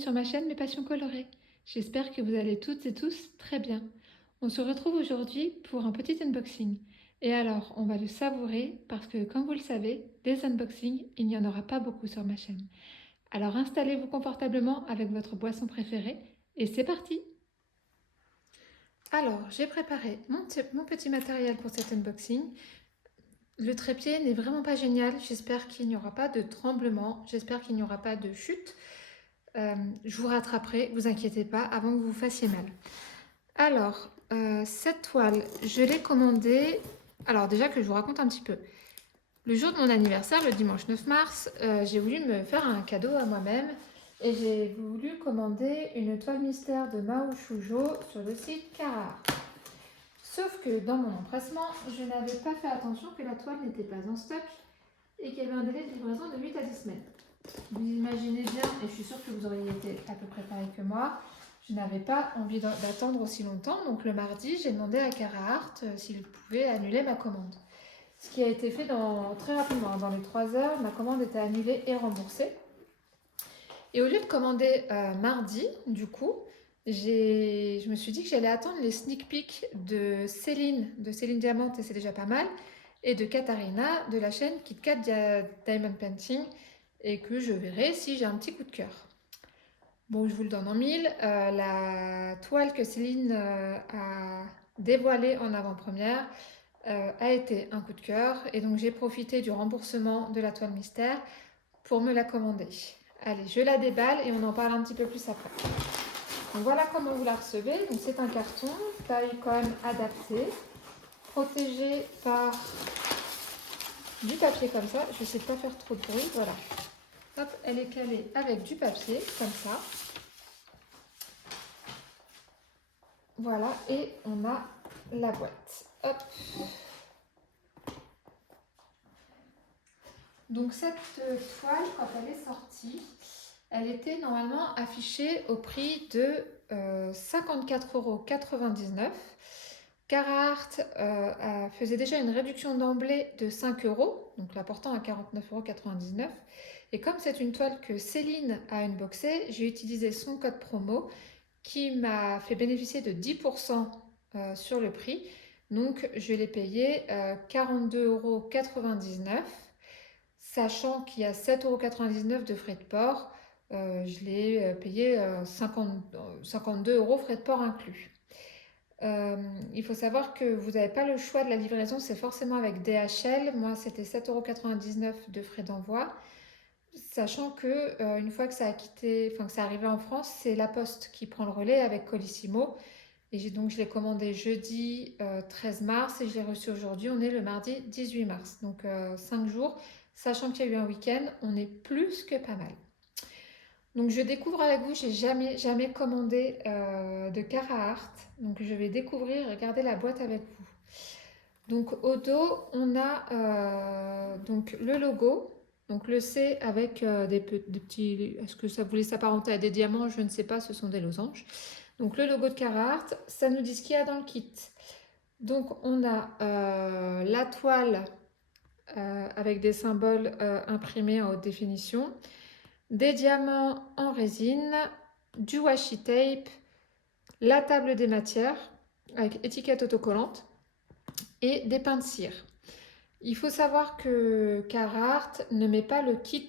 sur ma chaîne Mes Passions Colorées. J'espère que vous allez toutes et tous très bien. On se retrouve aujourd'hui pour un petit unboxing. Et alors, on va le savourer parce que, comme vous le savez, des unboxings, il n'y en aura pas beaucoup sur ma chaîne. Alors installez-vous confortablement avec votre boisson préférée et c'est parti! Alors, j'ai préparé mon petit matériel pour cet unboxing. Le trépied n'est vraiment pas génial, j'espère qu'il n'y aura pas de tremblement, j'espère qu'il n'y aura pas de chute. Je vous rattraperai, vous inquiétez pas, avant que vous vous fassiez mal. Alors, cette toile, je l'ai commandée... Alors déjà que je vous raconte un petit peu. Le jour de mon anniversaire, le dimanche 9 mars, j'ai voulu me faire un cadeau à moi-même et j'ai voulu commander une toile mystère de Mao Shujo sur le site Carrare. Sauf que dans mon empressement, je n'avais pas fait attention que la toile n'était pas en stock et qu'il y avait un délai de livraison de 8 à 10 semaines. Vous imaginez bien, et je suis sûre que vous auriez été à peu près pareil que moi, je n'avais pas envie d'attendre aussi longtemps. Donc le mardi, j'ai demandé à Carrare s'il pouvait annuler ma commande. Ce qui a été fait très rapidement. Dans les 3 heures, ma commande était annulée et remboursée. Et au lieu de commander mardi, du coup, je me suis dit que j'allais attendre les sneak peeks de Céline Diamante, et c'est déjà pas mal, et de Katharina de la chaîne KitKat Diamond Painting, et que je verrai si j'ai un petit coup de cœur. Bon, je vous le donne en mille. La toile que Céline a dévoilée en avant-première a été un coup de cœur, et donc j'ai profité du remboursement de la toile mystère pour me la commander. Allez, je la déballe et on en parle un petit peu plus après. Donc voilà comment vous la recevez. Donc c'est un carton, taille quand même adaptée, protégé par du papier comme ça. Je vais essayer de ne pas faire trop de bruit, voilà. Hop, elle est calée avec du papier, comme ça. Voilà, et on a la boîte. Hop. Donc cette toile, quand elle est sortie, elle était normalement affichée au prix de 54,99 €. Carrare faisait déjà une réduction d'emblée de 5 €, donc la portant à 49,99 €. Et comme c'est une toile que Céline a unboxée, j'ai utilisé son code promo qui m'a fait bénéficier de 10% sur le prix. Donc je l'ai payé 42,99 €, sachant qu'il y a 7,99 € de frais de port. Je l'ai payé 52 € frais de port inclus. Il faut savoir que vous n'avez pas le choix de la livraison, c'est forcément avec DHL. Moi, c'était 7,99 € de frais d'envoi. Sachant que une fois que ça a quitté, enfin que ça arrivé en France, c'est la Poste qui prend le relais avec Colissimo. Et donc je l'ai commandé jeudi 13 mars et je l'ai reçu aujourd'hui. On est le mardi 18 mars, donc 5 jours. Sachant qu'il y a eu un week-end, on est plus que pas mal. Donc je découvre avec vous, j'ai jamais commandé de Carrare. Donc je vais découvrir et regarder la boîte avec vous. Donc au dos, on a donc le logo. Donc le C avec des petits... Est-ce que ça voulait s'apparenter à des diamants? Je ne sais pas, ce sont des losanges. Donc le logo de Carrare, ça nous dit ce qu'il y a dans le kit. Donc on a la toile avec des symboles imprimés en haute définition, des diamants en résine, du washi tape, la table des matières avec étiquette autocollante et des pains de cire. Il faut savoir que Carrare ne met pas le kit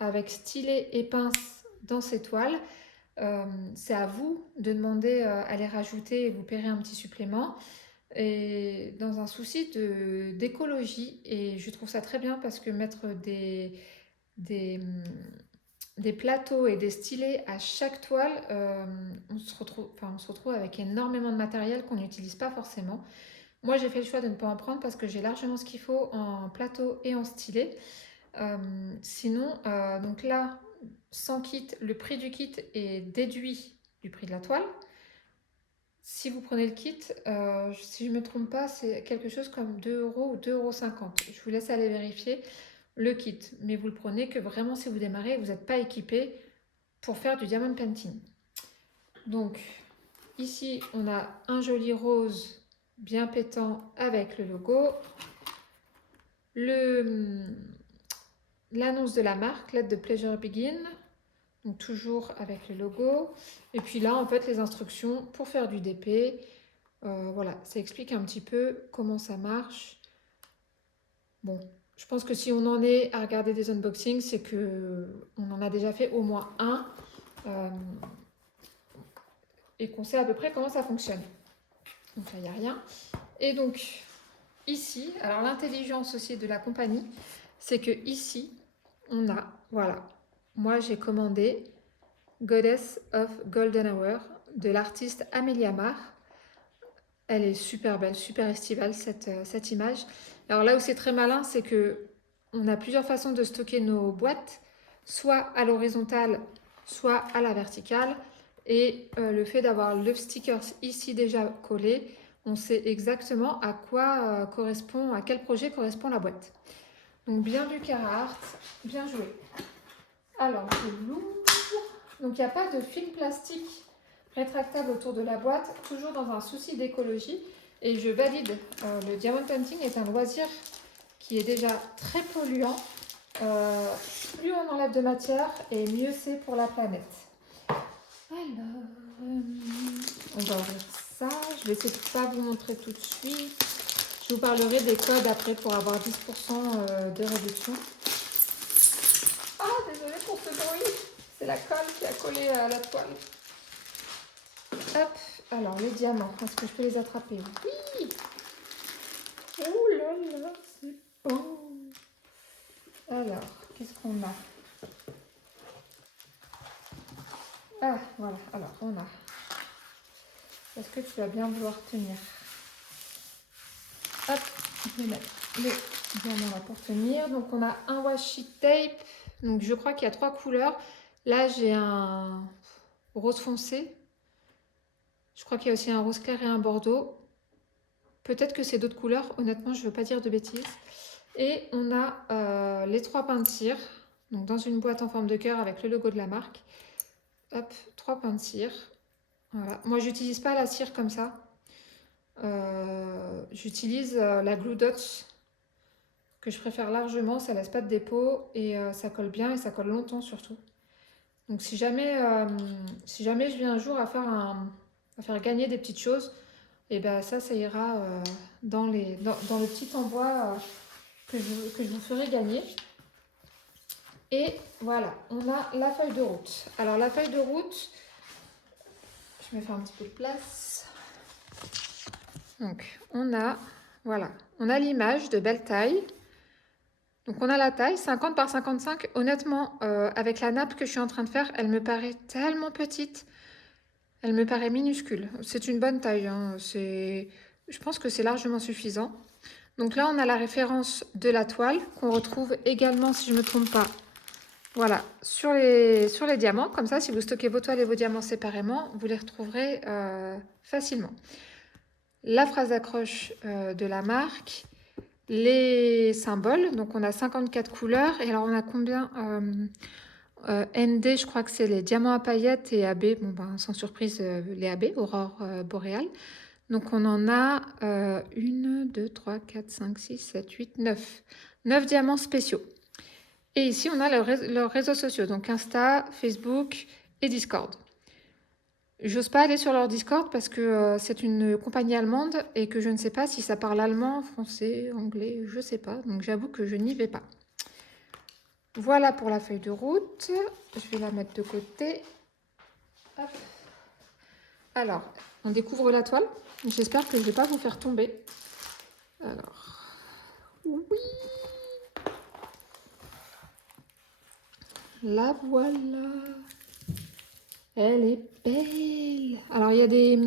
avec stylet et pince dans ses toiles. C'est à vous de demander à les rajouter et vous paierez un petit supplément. Et dans un souci d'écologie, et je trouve ça très bien parce que mettre des plateaux et des stylets à chaque toile, on se retrouve avec énormément de matériel qu'on n'utilise pas forcément. Moi, j'ai fait le choix de ne pas en prendre parce que j'ai largement ce qu'il faut en plateau et en stylet. Sinon, donc là, sans kit, le prix du kit est déduit du prix de la toile. Si vous prenez le kit, si je ne me trompe pas, c'est quelque chose comme 2 € ou 2,50 €. Je vous laisse aller vérifier le kit. Mais vous le prenez que vraiment si vous démarrez et vous n'êtes pas équipé pour faire du diamond painting. Donc, ici, on a un joli rose bien pétant avec le logo. L'annonce de la marque, Let the Pleasure Begin. Donc toujours avec le logo. Et puis là, en fait, les instructions pour faire du DP. Voilà, ça explique un petit peu comment ça marche. Bon, je pense que si on en est à regarder des unboxings, c'est que on en a déjà fait au moins un et qu'on sait à peu près comment ça fonctionne. Donc là, il n'y a rien. Et donc, ici, alors l'intelligence aussi de la compagnie, c'est que ici, on a, voilà, moi j'ai commandé Goddess of Golden Hour de l'artiste Amelia Mar. Elle est super belle, super estivale cette image. Alors là où c'est très malin, c'est que on a plusieurs façons de stocker nos boîtes, soit à l'horizontale, soit à la verticale. Et le fait d'avoir le sticker ici déjà collé, on sait exactement à quoi correspond, à quel projet correspond la boîte. Donc bien du Carhartt, bien joué. Alors je l'ouvre. Donc il n'y a pas de film plastique rétractable autour de la boîte, toujours dans un souci d'écologie. Et je valide, le diamond painting est un loisir qui est déjà très polluant. Plus on enlève de matière et mieux c'est pour la planète. Alors, on va ouvrir ça. Je vais essayer de ne pas vous montrer tout de suite. Je vous parlerai des codes après pour avoir 10% de réduction. Ah, désolée pour ce bruit. C'est la colle qui a collé à la toile. Hop, alors les diamants, est-ce que je peux les attraper? Oui. Oh là là, c'est beau. Alors, qu'est-ce qu'on a? Ah, voilà, alors on a. Est-ce que tu vas bien vouloir tenir? Hop, je vais mettre les diamants là pour tenir. Donc on a un washi tape. Donc je crois qu'il y a 3 couleurs. Là j'ai un rose foncé. Je crois qu'il y a aussi un rose clair et un bordeaux. Peut-être que c'est d'autres couleurs. Honnêtement, je ne veux pas dire de bêtises. Et on a les 3 pains de cire. Donc dans une boîte en forme de cœur avec le logo de la marque. Hop, 3 pains de cire. Voilà. Moi, j'utilise pas la cire comme ça. J'utilise la Glue Dots que je préfère largement. Ça laisse pas de dépôt et ça colle bien et ça colle longtemps surtout. Donc si jamais je viens un jour à faire gagner des petites choses, et ben ça ira dans le petit envoi que je vous ferai gagner. Et voilà, on a la feuille de route. Alors la feuille de route, je vais faire un petit peu de place. Donc on a l'image de belle taille. Donc on a la taille 50 par 55. Honnêtement, avec la nappe que je suis en train de faire, elle me paraît tellement petite. Elle me paraît minuscule. C'est une bonne taille, hein. Je pense que c'est largement suffisant. Donc là, on a la référence de la toile qu'on retrouve également, si je ne me trompe pas, voilà, sur les diamants. Comme ça, si vous stockez vos toiles et vos diamants séparément, vous les retrouverez facilement. La phrase d'accroche de la marque, les symboles. Donc on a 54 couleurs. Et alors on a combien ND, je crois que c'est les diamants à paillettes, et AB, bon ben sans surprise, les AB, aurore boréale. Donc on en a 1, 2, 3, 4, 5, 6, 7, 8, 9. 9 diamants spéciaux. Et ici, on a leurs réseaux sociaux, donc Insta, Facebook et Discord. J'ose pas aller sur leur Discord parce que c'est une compagnie allemande et que je ne sais pas si ça parle allemand, français, anglais, je sais pas. Donc j'avoue que je n'y vais pas. Voilà pour la feuille de route. Je vais la mettre de côté. Hop. Alors, on découvre la toile. J'espère que je ne vais pas vous faire tomber. Alors, oui. La voilà. Elle est belle. Alors, il y a des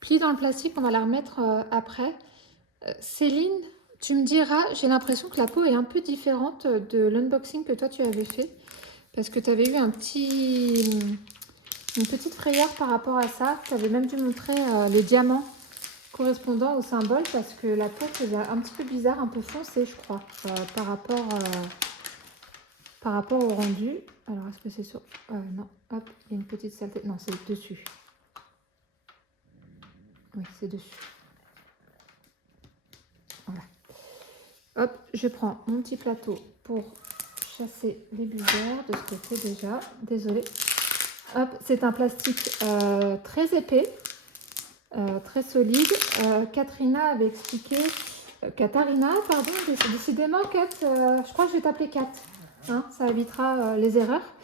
plis dans le plastique. On va la remettre après. Céline, tu me diras, j'ai l'impression que la peau est un peu différente de l'unboxing que toi, tu avais fait. Parce que tu avais eu une petite frayeur par rapport à ça. Tu avais même dû montrer les diamants correspondant au symbole parce que la peau faisait un petit peu bizarre, un peu foncé, je crois, par rapport au rendu. Alors, est-ce que c'est sur... non, hop, il y a une petite saleté. Non, c'est dessus. Oui, c'est dessus. Voilà. Hop, je prends mon petit plateau pour chasser les bulles de ce côté déjà. Désolée. Hop, c'est un plastique très épais, très solide. Katharina avait expliqué... Katharina, pardon, décidément, Kat, je crois que je vais t'appeler Kat. Hein, ça évitera les erreurs.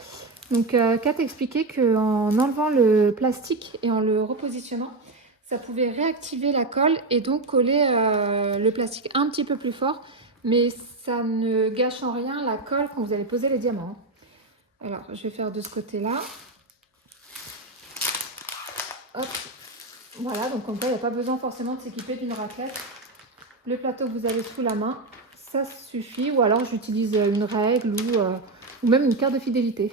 Donc, Kat expliquait qu'en enlevant le plastique et en le repositionnant, ça pouvait réactiver la colle et donc coller le plastique un petit peu plus fort. Mais ça ne gâche en rien la colle quand vous allez poser les diamants. Alors, je vais faire de ce côté-là. Hop. Voilà, donc comme ça, il n'y a pas besoin forcément de s'équiper d'une raclette. Le plateau que vous avez sous la main, ça suffit. Ou alors, j'utilise une règle ou même une carte de fidélité.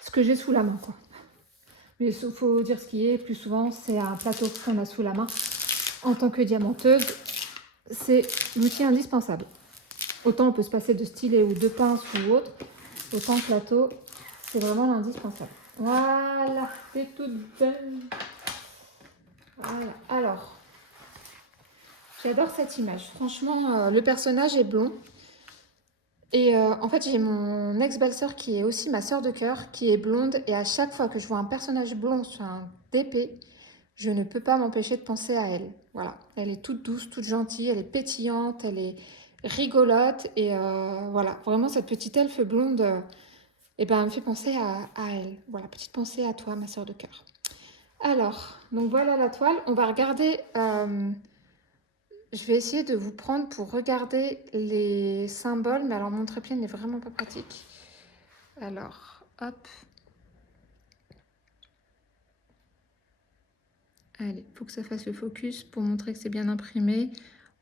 Ce que j'ai sous la main, quoi. Mais il faut dire ce qui est, plus souvent, c'est un plateau qu'on a sous la main. En tant que diamanteuse, c'est l'outil indispensable. Autant on peut se passer de stylet ou de pince ou autre, autant le plateau, c'est vraiment l'indispensable. Voilà, c'est toute belle. Voilà, alors, j'adore cette image. Franchement, le personnage est blond. Et en fait, j'ai mon ex-belle-sœur qui est aussi ma sœur de cœur, qui est blonde. Et à chaque fois que je vois un personnage blond sur un DP, je ne peux pas m'empêcher de penser à elle. Voilà, elle est toute douce, toute gentille, elle est pétillante, elle est rigolote. Et voilà, vraiment cette petite elfe blonde, eh ben, elle me fait penser à elle. Voilà, petite pensée à toi, ma sœur de cœur. Alors, donc voilà la toile. On va regarder... je vais essayer de vous prendre pour regarder les symboles, mais alors mon trépied n'est vraiment pas pratique. Alors, hop. Allez, il faut que ça fasse le focus pour montrer que c'est bien imprimé.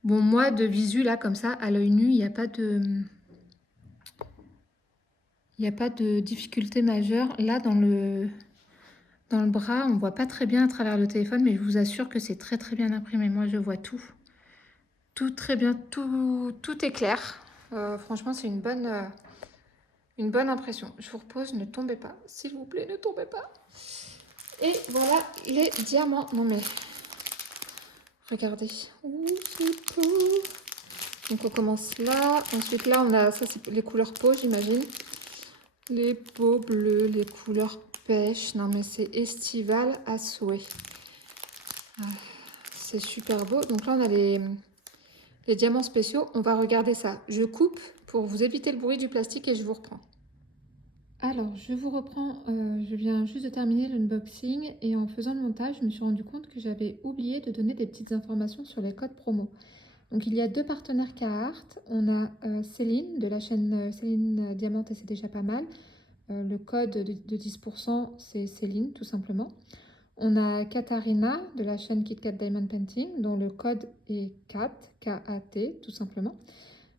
Bon, moi, de visu, là, comme ça, à l'œil nu, il n'y a pas de... Il n'y a pas de difficulté majeure. Là, dans le bras, on ne voit pas très bien à travers le téléphone, mais je vous assure que c'est très très bien imprimé. Moi, je vois tout. Tout très bien, tout est clair. Franchement, c'est une bonne impression. Je vous repose, ne tombez pas. S'il vous plaît, ne tombez pas. Et voilà les diamants. Non mais, regardez. Ouh, c'est beau. Donc on commence là. Ensuite là, on a, ça c'est les couleurs peau, j'imagine. Les peaux bleues, les couleurs pêche. Non mais c'est estival à souhait. Ah, c'est super beau. Donc là, on a les diamants spéciaux. On va regarder ça. Je coupe pour vous éviter le bruit du plastique et je vous reprends. Alors, je vous reprends, je viens juste de terminer l'unboxing et en faisant le montage, je me suis rendu compte que j'avais oublié de donner des petites informations sur les codes promo. Donc, il y a 2 partenaires Carhartt. On a Céline de la chaîne Céline Diamant et c'est déjà pas mal. Le code de 10%, c'est Céline, tout simplement. On a Katharina de la chaîne KitKat Diamond Painting, dont le code est KAT, K-A-T, tout simplement.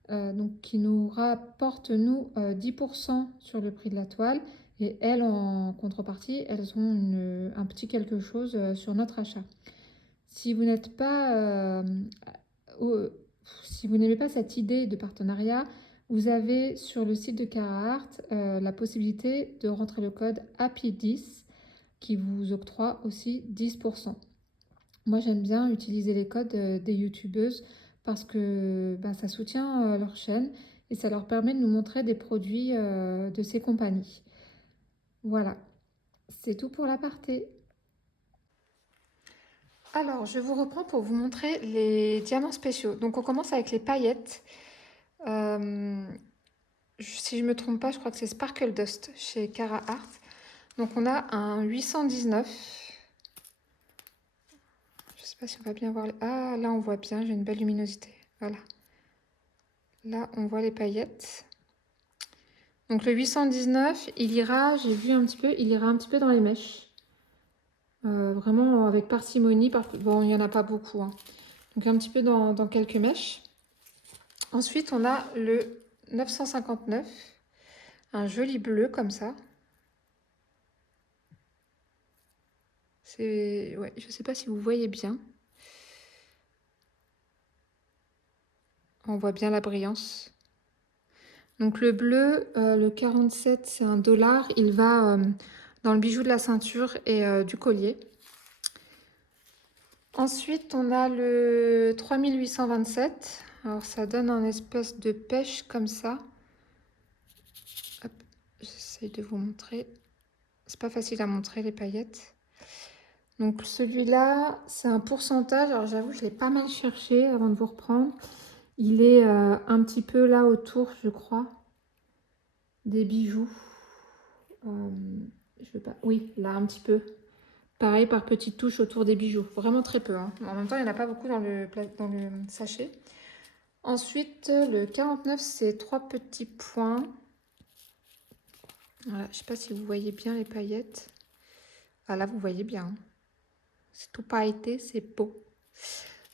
Donc qui nous rapporte, nous, 10% sur le prix de la toile. Et elles, en contrepartie, elles ont un petit quelque chose sur notre achat. Si vous n'êtes pas... si vous n'aimez pas cette idée de partenariat, vous avez sur le site de Carhartt la possibilité de rentrer le code HAPPY10 qui vous octroie aussi 10%. Moi, j'aime bien utiliser les codes des youtubeuses parce que ben, ça soutient leur chaîne et ça leur permet de nous montrer des produits de ces compagnies. Voilà, c'est tout pour l'aparté. Alors, je vous reprends pour vous montrer les diamants spéciaux. Donc, on commence avec les paillettes. Si je ne me trompe pas, je crois que c'est Sparkle Dust chez Carhartt. Donc, on a un 819. Je ne sais pas si on va bien voir. Ah, là, on voit bien, j'ai une belle luminosité. Voilà. Là, on voit les paillettes. Donc, le 819, il ira, j'ai vu un petit peu, il ira un petit peu dans les mèches. Vraiment avec parcimonie. Bon, il n'y en a pas beaucoup. Hein. Donc, un petit peu dans quelques mèches. Ensuite, on a le 959. Un joli bleu comme ça. Ouais, je ne sais pas si vous voyez bien. On voit bien la brillance. Donc le bleu, le 47, c'est un dollar. Il va dans le bijou de la ceinture et du collier. Ensuite, on a le 3827. Alors ça donne un espèce de pêche comme ça. J'essaye de vous montrer. C'est pas facile à montrer les paillettes. Donc celui-là, c'est un pourcentage. Alors j'avoue, je l'ai pas mal cherché avant de vous reprendre. Il est un petit peu là autour, je crois, des bijoux. Je veux pas. Oui, là un petit peu. Pareil par petites touches autour des bijoux. Vraiment très peu. Hein. En même temps, il n'y en a pas beaucoup dans le sachet. Ensuite, le 49, c'est 3 petits points. Voilà, je ne sais pas si vous voyez bien les paillettes. Ah là, vous voyez bien. Hein. C'est tout pailleté, c'est beau.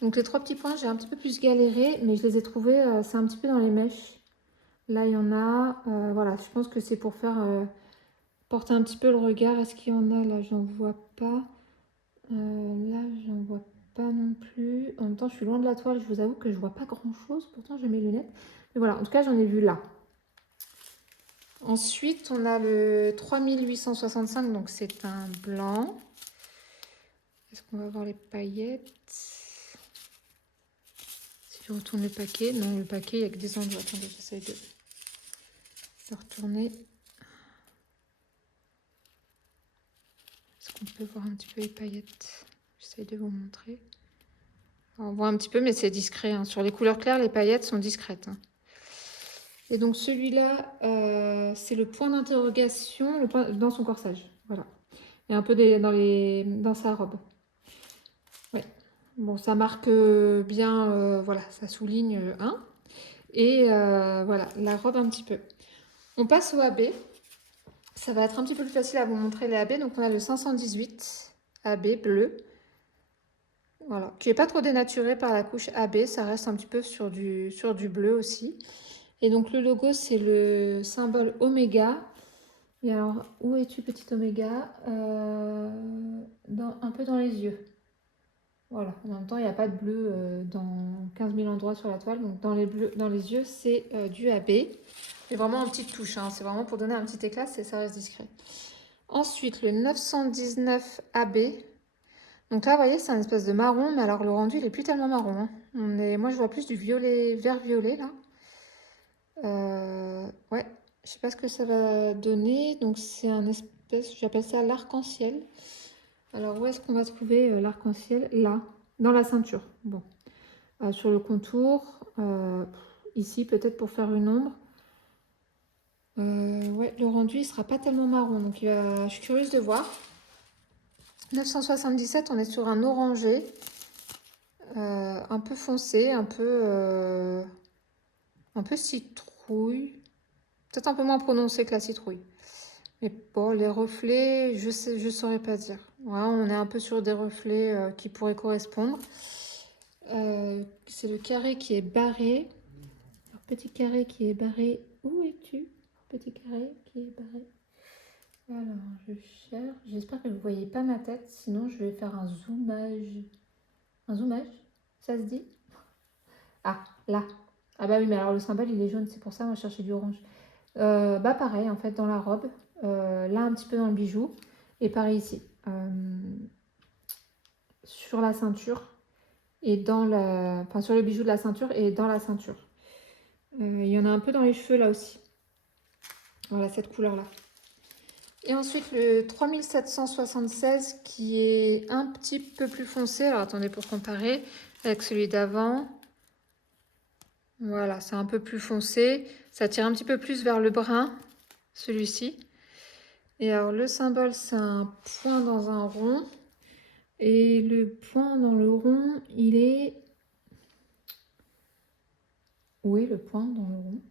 Donc les 3 petits points, j'ai un petit peu plus galéré, mais je les ai trouvés, c'est un petit peu dans les mèches. Là, il y en a. Voilà, je pense que c'est pour faire porter un petit peu le regard. Est-ce qu'il y en a là? J'en vois pas. Là, j'en vois pas non plus. En même temps, je suis loin de la toile. Je vous avoue que je vois pas grand-chose. Pourtant, j'ai mes lunettes. Mais voilà, en tout cas, j'en ai vu là. Ensuite, on a le 3865. Donc, c'est un blanc. Est-ce qu'on va voir les paillettes? Si je retourne le paquet. Non, le paquet, il n'y a que des endroits. Attendez, j'essaie de retourner. Est-ce qu'on peut voir un petit peu les paillettes? J'essaie de vous montrer. On voit un petit peu, mais c'est discret. Hein. Sur les couleurs claires, les paillettes sont discrètes. Hein. Et donc celui-là, c'est le point d'interrogation dans son corsage. Voilà. Et un peu dans sa robe. Ouais. Bon, ça marque bien, voilà, ça souligne un. Et voilà, la robe un petit peu. On passe au AB. Ça va être un petit peu plus facile à vous montrer les AB. Donc on a le 518 AB bleu. Voilà, qui n'est pas trop dénaturé par la couche AB, ça reste un petit peu sur du bleu aussi. Et donc le logo, c'est le symbole oméga. Et alors, où es-tu, petit oméga? Un peu dans les yeux. Voilà, en même temps, il n'y a pas de bleu dans 15 000 endroits sur la toile. Donc dans les yeux, c'est du AB. Mais vraiment en petite touche, hein. C'est vraiment pour donner un petit éclat, ça reste discret. Ensuite, le 919 AB. Donc là, vous voyez, c'est un espèce de marron, mais alors le rendu, il n'est plus tellement marron. Hein. Moi, je vois plus du violet, vert violet, là. Ouais, je sais pas ce que ça va donner. Donc c'est un espèce, j'appelle ça l'arc-en-ciel. Alors où est-ce qu'on va trouver l'arc-en-ciel? Là, dans la ceinture. Bon, sur le contour, ici peut-être pour faire une ombre. Ouais, le rendu, il sera pas tellement marron, donc je suis curieuse de voir. 977, on est sur un orangé, un peu foncé, un peu citrouille. Peut-être un peu moins prononcé que la citrouille. Mais bon, les reflets, je saurais pas dire. Ouais, on est un peu sur des reflets qui pourraient correspondre. C'est le carré qui est barré. Alors, petit carré qui est barré. Où es-tu? Petit carré qui est barré. Alors, je cherche. J'espère que vous ne voyez pas ma tête. Sinon, je vais faire un zoomage. Un zoomage? Ça se dit? Ah, là. Ah bah oui, mais alors le symbole, il est jaune. C'est pour ça, moi, je cherchais du orange. Bah pareil, en fait, dans la robe. Là, un petit peu dans le bijou. Et pareil ici. Sur la ceinture. Et enfin, sur le bijou de la ceinture et dans la ceinture. Il y en a un peu dans les cheveux là aussi. Voilà, cette couleur-là. Et ensuite, le 3776 qui est un petit peu plus foncé. Alors, attendez pour comparer avec celui d'avant. Voilà, c'est un peu plus foncé. Ça tire un petit peu plus vers le brun, celui-ci. Et alors, le symbole, c'est un point dans un rond. Et le point dans le rond, il est... Où est le point dans le rond?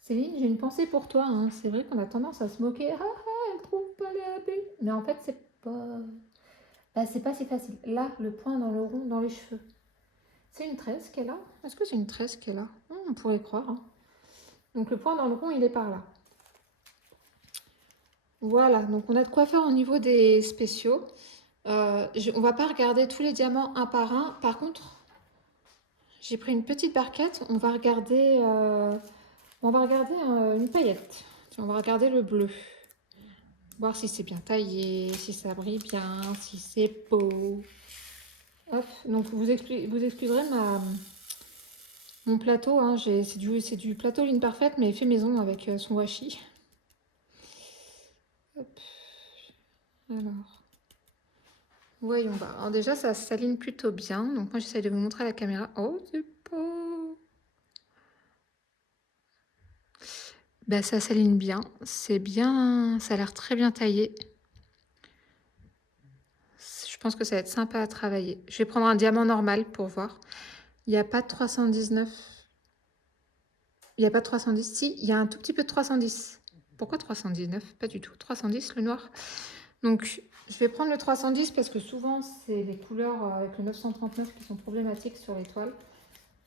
Céline, j'ai une pensée pour toi. Hein. C'est vrai qu'on a tendance à se moquer. Ah, ah, elle trouve pas les AB. Mais en fait, c'est pas... Bah, c'est pas si facile. Là, le point dans le rond, dans les cheveux. C'est une tresse qu'elle a? Est-ce que c'est une tresse qu'elle a? On pourrait croire. Hein. Donc le point dans le rond, il est par là. Voilà, donc on a de quoi faire au niveau des spéciaux. On va pas regarder tous les diamants un par un. Par contre, j'ai pris une petite barquette. On va regarder, une paillette. On va regarder le bleu. Voir si c'est bien taillé, si ça brille bien, si c'est beau. Hop, donc vous excuserez mon plateau. Hein, c'est du plateau ligne parfaite, mais fait maison avec son washi. Hop. Alors, voyons voir. Alors déjà, ça s'aligne plutôt bien. Donc moi, j'essaie de vous montrer à la caméra. Oh, c'est beau. Ben, ça s'aligne bien. C'est bien. Ça a l'air très bien taillé. Je pense que ça va être sympa à travailler. Je vais prendre un diamant normal pour voir. Il n'y a pas de 319. Il n'y a pas de 310. Si, il y a un tout petit peu de 310. Pourquoi 319? Pas du tout. 310, le noir. Donc, je vais prendre le 310 parce que souvent, c'est les couleurs avec le 939 qui sont problématiques sur les toiles.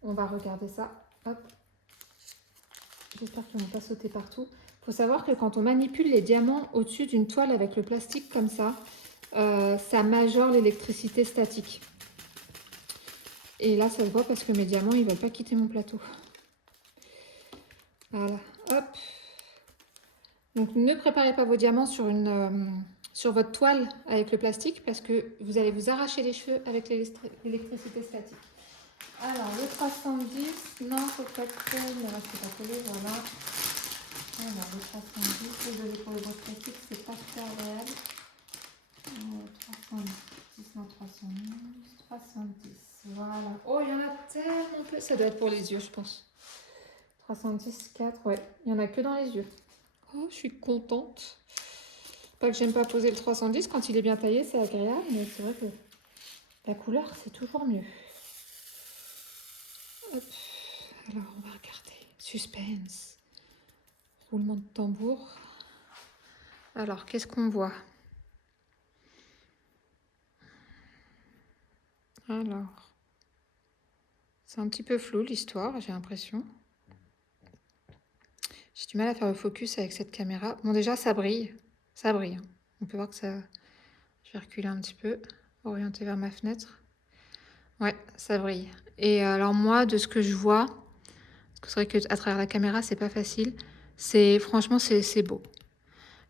On va regarder ça. Hop. J'espère qu'ils ne vont pas sauter partout. Il faut savoir que quand on manipule les diamants au-dessus d'une toile avec le plastique comme ça majore l'électricité statique. Et là, ça se voit parce que mes diamants, ils ne veulent pas quitter mon plateau. Voilà, hop. Donc, ne préparez pas vos diamants sur votre toile avec le plastique parce que vous allez vous arracher les cheveux avec l'électricité statique. Alors, le 310, non, faut pas que ne restez pas collé, voilà. Alors, le 310, désolé pour le bois plastique, c'est pas très agréable. 310, non, 311, 310, voilà. Oh, il y en a tellement peu, ça doit être pour les yeux, je pense. 310, 4, ouais, il n'y en a que dans les yeux. Oh, je suis contente. Pas que j'aime pas poser le 310, quand il est bien taillé, c'est agréable, mais c'est vrai que la couleur, c'est toujours mieux. Hop. Alors, on va regarder. Suspense. Roulement de tambour. Alors, qu'est-ce qu'on voit? Alors, c'est un petit peu flou l'histoire, j'ai l'impression. J'ai du mal à faire le focus avec cette caméra. Bon, déjà, ça brille. Ça brille. On peut voir que ça... Je vais reculer un petit peu, orienter vers ma fenêtre. Ouais, ça brille. Et alors moi, de ce que je vois, parce que c'est vrai qu'à travers la caméra, c'est pas facile, franchement, c'est beau.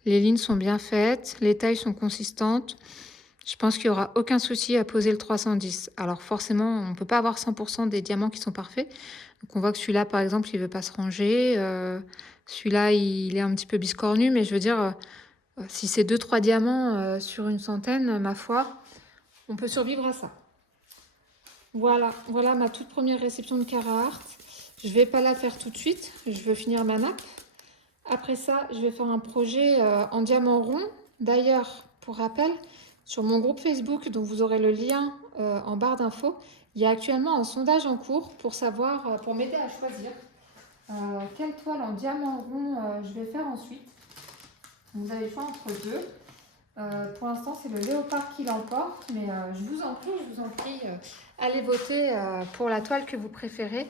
Les lignes sont bien faites, les tailles sont consistantes. Je pense qu'il n'y aura aucun souci à poser le 310. Alors forcément, on ne peut pas avoir 100% des diamants qui sont parfaits. Donc on voit que celui-là, par exemple, il ne veut pas se ranger. Celui-là, il est un petit peu biscornu, mais je veux dire, si c'est 2-3 diamants sur une centaine, ma foi, on peut survivre à ça. Voilà, voilà ma toute première réception de Carhartt. Je ne vais pas la faire tout de suite, je veux finir ma nappe. Après ça, je vais faire un projet en diamant rond. D'ailleurs, pour rappel, sur mon groupe Facebook, dont vous aurez le lien en barre d'infos, il y a actuellement un sondage en cours pour savoir, pour m'aider à choisir quelle toile en diamant rond je vais faire ensuite. Vous avez le choix entre deux. Pour l'instant, c'est le léopard qui l'emporte, mais je vous en prie, allez voter pour la toile que vous préférez.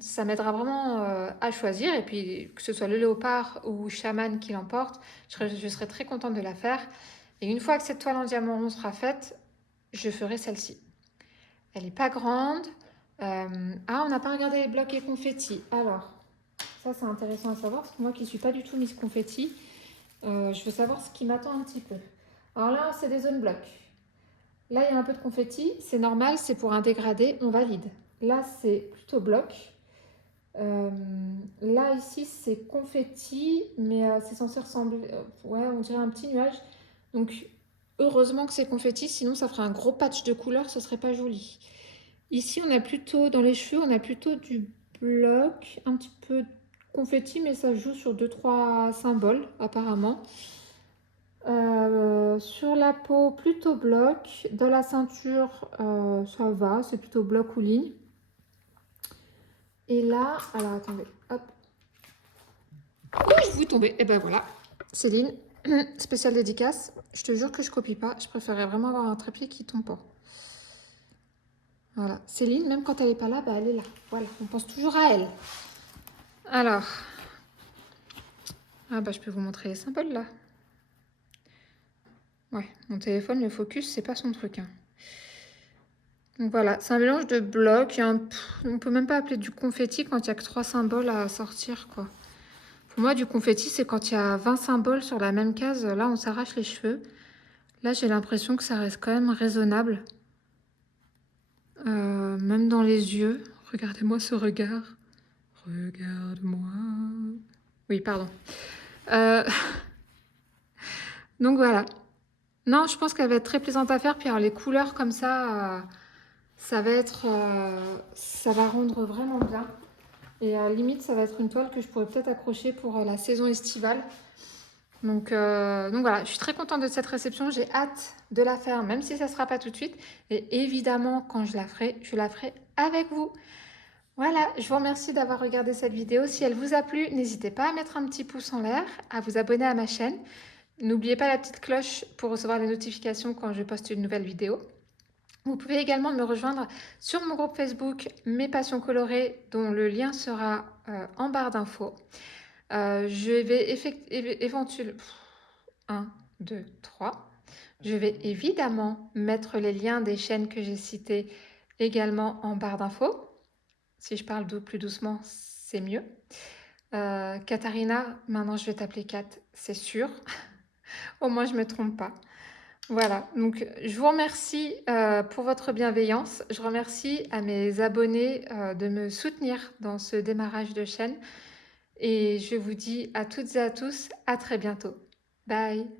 Ça m'aidera vraiment à choisir, et puis que ce soit le léopard ou chaman qui l'emporte, je serai très contente de la faire. Et une fois que cette toile en diamant rond sera faite, je ferai celle-ci. Elle n'est pas grande. Ah, on n'a pas regardé les blocs et confettis. Alors, ça c'est intéressant à savoir, parce que moi qui ne suis pas du tout Miss Confetti, je veux savoir ce qui m'attend un petit peu. Alors là, c'est des zones blocs. Là, il y a un peu de confetti. C'est normal, c'est pour un dégradé, on valide. Là, c'est plutôt bloc. Là, ici, c'est confetti, mais c'est censé ressembler... ouais, on dirait un petit nuage. Donc, heureusement que c'est confetti, sinon ça ferait un gros patch de couleurs, ce serait pas joli. Ici, on a plutôt, dans les cheveux, on a plutôt du bloc, un petit peu de confetti, mais ça joue sur 2-3 symboles, apparemment. Sur la peau, plutôt bloc. Dans la ceinture, ça va, c'est plutôt bloc ou ligne. Et là, alors attendez, hop. Oh, je vous tomber. Et ben voilà, Céline, spéciale dédicace. Je te jure que je copie pas. Je préférerais vraiment avoir un trépied qui tombe pas. Voilà, Céline, même quand elle est pas là, bah elle est là. Voilà, on pense toujours à elle. Alors, ah bah je peux vous montrer les symboles là. Ouais, mon téléphone, le focus, c'est pas son truc. Hein. Donc voilà, c'est un mélange de blocs. On peut même pas appeler du confetti quand il y a que 3 symboles à sortir, quoi. Pour moi, du confetti, c'est quand il y a 20 symboles sur la même case. Là, on s'arrache les cheveux. Là, j'ai l'impression que ça reste quand même raisonnable. Même dans les yeux. Regardez-moi ce regard. Regarde-moi. Oui, pardon. Donc voilà. Non, je pense qu'elle va être très plaisante à faire. Puis alors les couleurs comme ça va être, ça va rendre vraiment bien. Et limite, ça va être une toile que je pourrais peut-être accrocher pour la saison estivale. Donc voilà, je suis très contente de cette réception. J'ai hâte de la faire, même si ça ne sera pas tout de suite. Et évidemment, quand je la ferai avec vous. Voilà, je vous remercie d'avoir regardé cette vidéo. Si elle vous a plu, n'hésitez pas à mettre un petit pouce en l'air, à vous abonner à ma chaîne. N'oubliez pas la petite cloche pour recevoir les notifications quand je poste une nouvelle vidéo. Vous pouvez également me rejoindre sur mon groupe Facebook Mes Passions Colorées, dont le lien sera en barre d'infos. Je vais éventuellement... 1, 2, 3. Je vais évidemment mettre les liens des chaînes que j'ai citées également en barre d'infos. Si je parle plus doucement, c'est mieux. Katharina, maintenant je vais t'appeler Kat, c'est sûr. Au moins je ne me trompe pas. Voilà, donc je vous remercie pour votre bienveillance. Je remercie à mes abonnés de me soutenir dans ce démarrage de chaîne. Et je vous dis à toutes et à tous, à très bientôt. Bye!